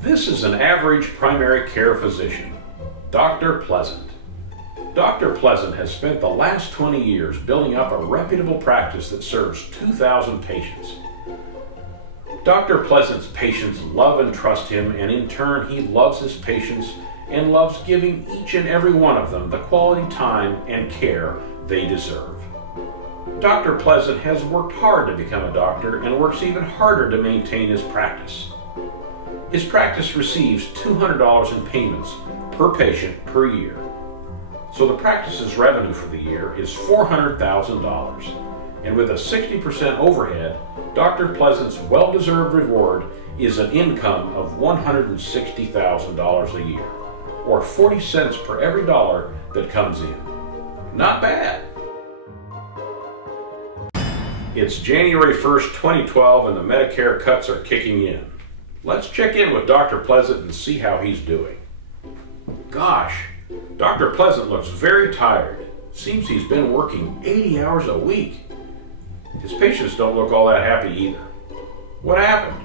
This is an average primary care physician, Dr. Pleasant. Dr. Pleasant has spent the last 20 years building up a reputable practice that serves 2,000 patients. Dr. Pleasant's patients love and trust him, and in turn he loves his patients and loves giving each and every one of them the quality time and care they deserve. Dr. Pleasant has worked hard to become a doctor and works even harder to maintain his practice. His practice receives $200 in payments per patient per year. So the practice's revenue for the year is $400,000. And with a 60% overhead, Dr. Pleasant's well-deserved reward is an income of $160,000 a year, or 40 cents per every dollar that comes in. Not bad. It's January 1st, 2012, and the Medicare cuts are kicking in. Let's check in with Dr. Pleasant and see how he's doing. Gosh, Dr. Pleasant looks very tired. Seems he's been working 80 hours a week. His patients don't look all that happy either. What happened?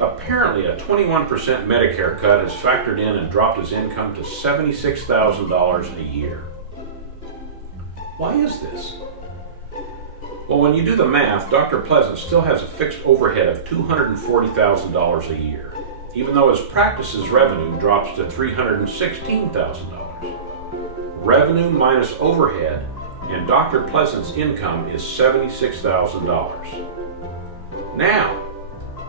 Apparently a 21% Medicare cut has factored in and dropped his income to $76,000 a year. Why is this? Well, when you do the math, Dr. Pleasant still has a fixed overhead of $240,000 a year, even though his practice's revenue drops to $316,000. Revenue minus overhead, and Dr. Pleasant's income is $76,000. Now,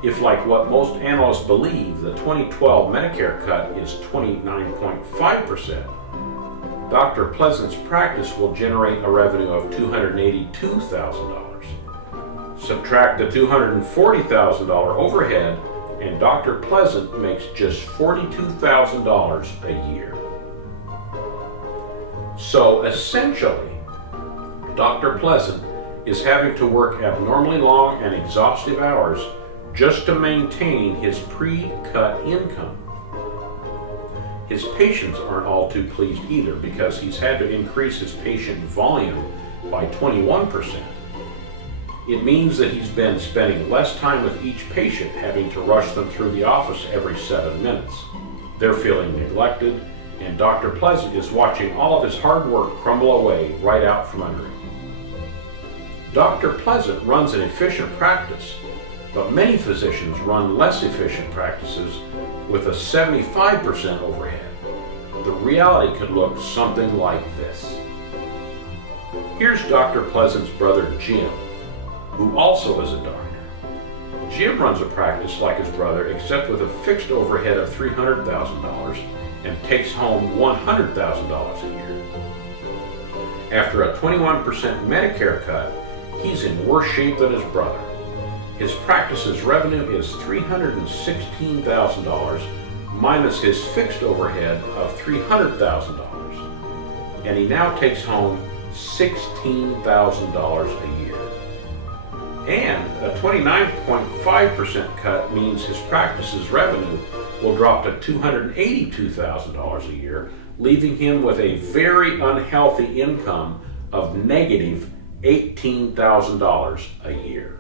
if, like what most analysts believe, the 2012 Medicare cut is 29.5%, Dr. Pleasant's practice will generate a revenue of $282,000. Subtract the $240,000 overhead, and Dr. Pleasant makes just $42,000 a year. So essentially, Dr. Pleasant is having to work abnormally long and exhaustive hours just to maintain his pre-cut income. His patients aren't all too pleased either, because he's had to increase his patient volume by 21%. It means that he's been spending less time with each patient, having to rush them through the office every 7 minutes. They're feeling neglected, and Dr. Pleasant is watching all of his hard work crumble away right out from under him. Dr. Pleasant runs an efficient practice, but many physicians run less efficient practices with a 75% overhead. The reality could look something like this. Here's Dr. Pleasant's brother Jim, who also is a doctor. Jim runs a practice like his brother, except with a fixed overhead of $300,000 and takes home $100,000 a year. After a 21% Medicare cut, he's in worse shape than his brother. His practice's revenue is $316,000 minus his fixed overhead of $300,000, and he now takes home $16,000 a year. And a 29.5% cut means his practice's revenue will drop to $282,000 a year, leaving him with a very unhealthy income of negative $18,000 a year.